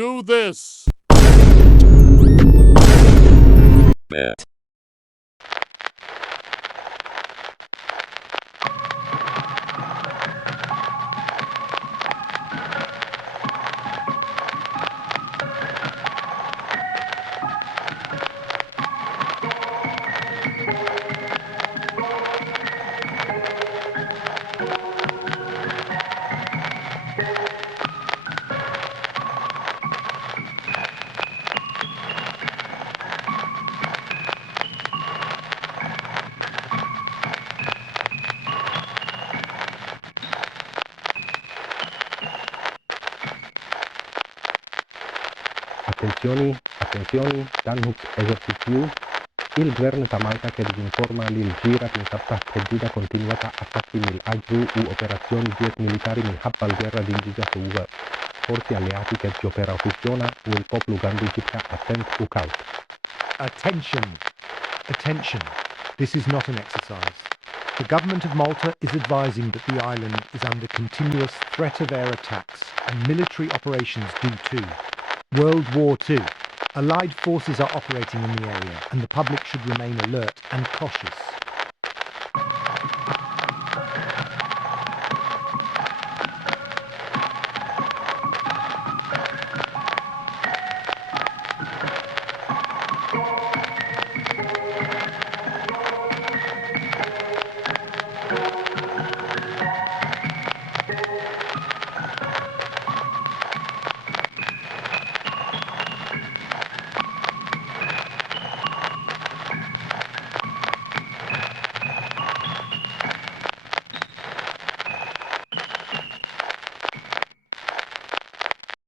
do this! Bet. Attenzioni, dan hux esercițiu. Il gvern ta Malta che informa lil gira tin sabta teddida continuata attacchi mil agru u operazioni jet militari min habbal guerra d'ingija suva forti alleati che giopera fusiona u il popolo gandu jipka attent u caut. Attention. This is not an exercise. The government of Malta is advising that the island is under continuous threat of air attacks and military operations due to World War II. Allied forces are operating in the area and the public should remain alert and cautious.